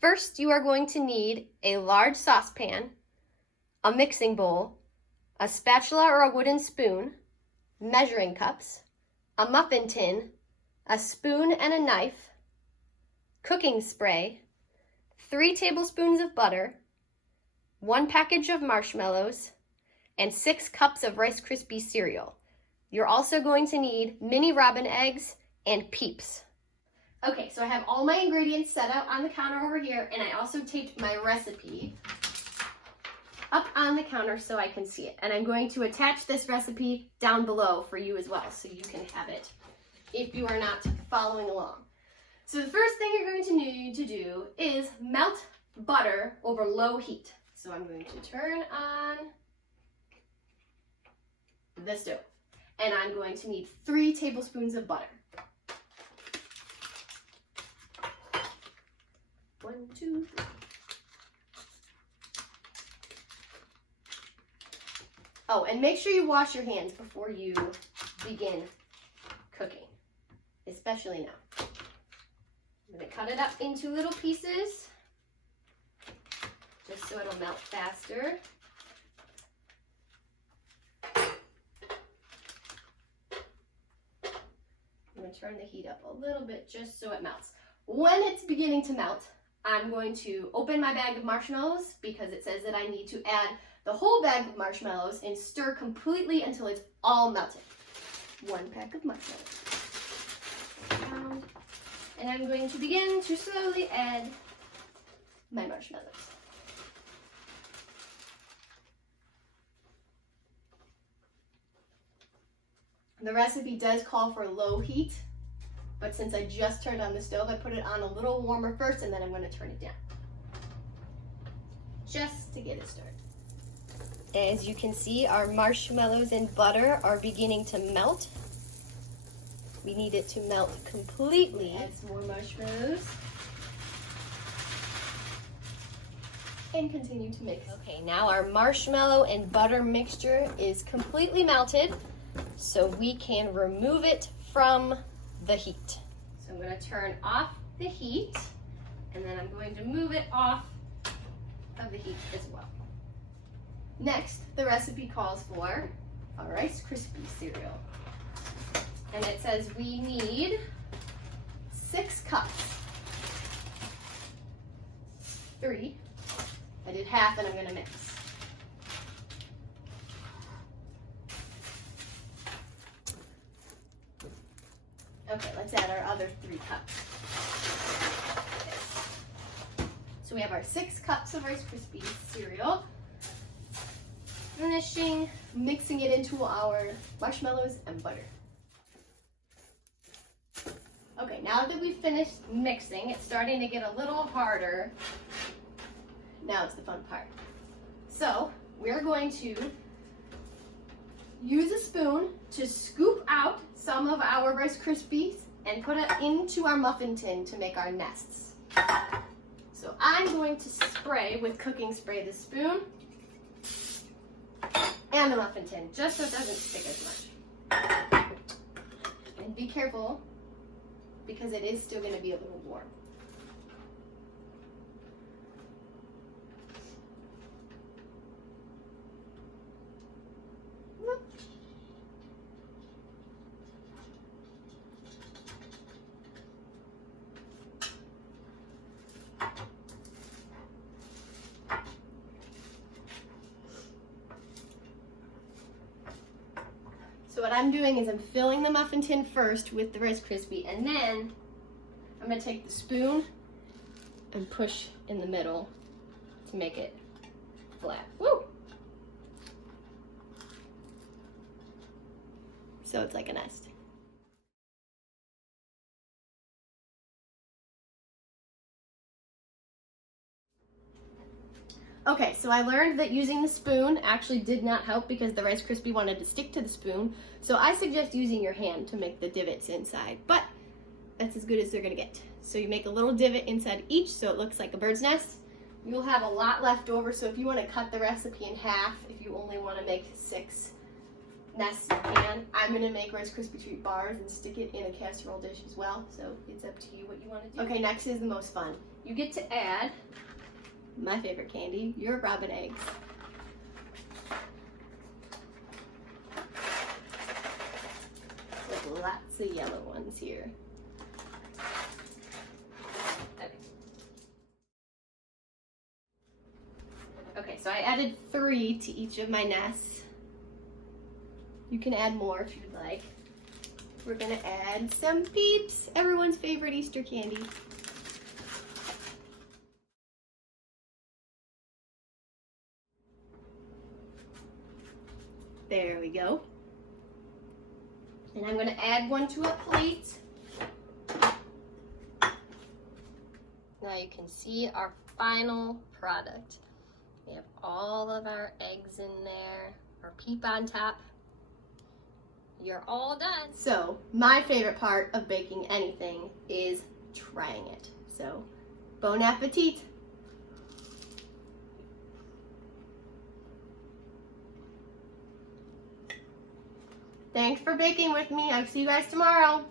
First, you are going to need a large saucepan, a mixing bowl, a spatula or a wooden spoon, measuring cups, a muffin tin, a spoon and a knife, cooking spray, 3 tablespoons of butter, 1 package of marshmallows, and 6 cups of Rice Krispie cereal. You're also going to need mini robin eggs and Peeps. Okay, so I have all my ingredients set out on the counter over here, and I also taped my recipe up on the counter so I can see it. And I'm going to attach this recipe down below for you as well, so you can have it if you are not following along. So the first thing you're going to need to do is melt butter over low heat. So I'm going to turn on the stove, and I'm going to need 3 tablespoons of butter. 1, 2, 3. Oh, and make sure you wash your hands before you begin cooking, especially now. I'm going to cut it up into little pieces, just so it'll melt faster. I'm going to turn the heat up a little bit just so it melts. When it's beginning to melt, I'm going to open my bag of marshmallows because it says that I need to add the whole bag of marshmallows and stir completely until it's all melted. 1 pack of marshmallows. And I'm going to begin to slowly add my marshmallows. The recipe does call for low heat, but since I just turned on the stove, I put it on a little warmer first, and then I'm going to turn it down, just to get it started. As you can see, our marshmallows and butter are beginning to melt. We need it to melt completely. Add some more marshmallows. And continue to mix. Okay, now our marshmallow and butter mixture is completely melted, so we can remove it from the heat. So I'm going to turn off the heat, and then I'm going to move it off of the heat as well. Next, the recipe calls for a Rice Krispie cereal. And it says we need 6 cups. 3. I did half, and I'm going to mix. Okay, let's add our other 3 cups. Okay. So we have our 6 cups of Rice Krispie cereal. Finishing mixing it into our marshmallows and butter. Okay, now that we've finished mixing, it's starting to get a little harder. Now it's the fun part. So we're going to use a spoon to scoop out some of our Rice Krispies and put it into our muffin tin to make our nests. So I'm going to spray with cooking spray the spoon and the muffin tin, just so it doesn't stick as much. And be careful, because it is still going to be a little warm. So what I'm doing is I'm filling the muffin tin first with the Rice Krispie, and then I'm going to take the spoon and push in the middle to make it flat. Woo! So it's like a nest. Okay, so I learned that using the spoon actually did not help because the Rice Krispie wanted to stick to the spoon. So I suggest using your hand to make the divots inside, but that's as good as they're gonna get. So you make a little divot inside each so it looks like a bird's nest. You'll have a lot left over, so if you wanna cut the recipe in half, if you only wanna make 6 Nest pan. I'm gonna make Rice Krispie treat bars and stick it in a casserole dish as well. So it's up to you what you want to do. Okay, next is the most fun. You get to add my favorite candy, your robin eggs. With lots of yellow ones here. Okay, so I added 3 to each of my nests. You can add more if you'd like. We're gonna add some Peeps, everyone's favorite Easter candy. There we go. And I'm gonna add one to a plate. Now you can see our final product. We have all of our eggs in there, our Peep on top. You're all done. So my favorite part of baking anything is trying it. So bon appetit. Thanks for baking with me. I'll see you guys tomorrow.